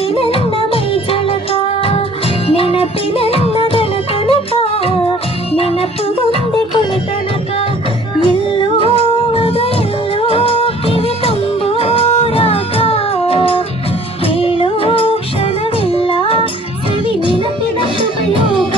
ನೆನಪಿನನ್ನ ಮೈ ಜಳಕ ನೆನಪಿನನ್ನ ದನ ತನಕ ನೆನಪು ಮುಂದೆ ಕೊನೆ ತನಕ ಎಲ್ಲೋ ಅದು ಎಲ್ಲೋ ಕಿವಿ ತುಂಬೋ ರಾಗ ಕೇಳೋ ಕ್ಷಣವೆಲ್ಲ ಸವಿ ನೆನಪಿನ ಶುಭಯೋಗ.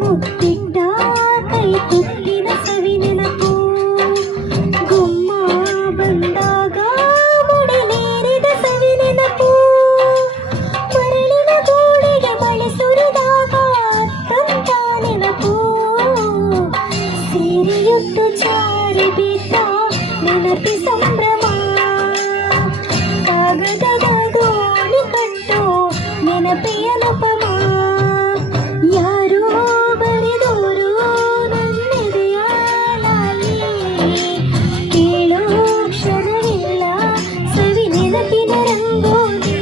ಮುತ್ತಿಟ್ಟ ಕೈ ತುತ್ತಿನ ಸವಿ ನೆನಪು ಗುಮ್ಮ ಬಂದಾಗ ಮುಡಿಲೇರಿದ ಸವಿ ನೆನಪು ಮರಳಿನ ಗೋಡೆಗೆ ಮಳೆ ಸುರಿದಾಗ ತಂತ ನೆನಪು ಸೀರೆಯುಟ್ಟು ಜಾರಿ ಬಿದ್ದ ನೆನಪಿ ಸಂಭ್ರಮ ಕಾಗದದ ದೋಣಿ ಕಟ್ಟು ನೆನಪಿ ಅನುಪಮ ಯಾರೋ ಬರೆದೋರು ನನ್ನೆದೆಯ ಲಾಲಿ ಕೇಳೋ ಕ್ಷಣವಿಲ್ಲ ಸವಿ ನೆನಪಿನ ರಂಗೋಲಿ.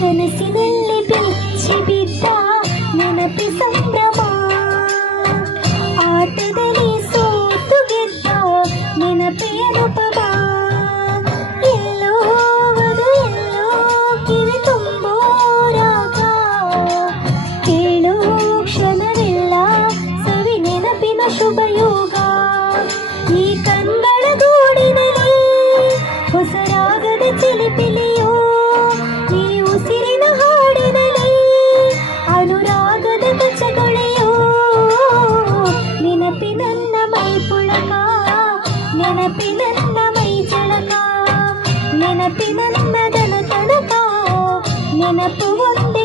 ಕನಸಿನಲ್ಲಿ ಬೆಚ್ಚಿ ಬಿದ್ದ ನೆನಪಿ ಸಂಭ್ರಮ ಆಟದಲ್ಲಿ ಸೋತು ಗೆದ್ದ ನೆನಪಿ ಅನುಪಮ ಎಲ್ಲೋ ಅದು ಎಲ್ಲೋ ಕಿವಿ ತುಂಬೋ ರಾಗ ಕೇಳೋ ಕ್ಷಣವೆಲ್ಲ ಸವಿ ನೆನಪಿನ ಶುಭಯೋಗ. ಈ ಕನ್ನಡ ಗೂಡಿನಲ್ಲಿ ಹೊಸ ರಾಗದ ಚಿಲಿಪಿಲಿಯೋ ಈ ಉಸಿರಿನ ಹಾಡಿನಲ್ಲಿ ಅನುರಾಗದ ಕಚಗೊಳೆಯೋ ನೆನಪಿನನ್ನ ಮೈ ಪುಳಕ ನೆನಪಿನನ್ನ ಮೈ ಜಳಕ ನೆನಪಿನನ್ನ ದನ ತನಕ ನೆನಪು ಒಂದೇ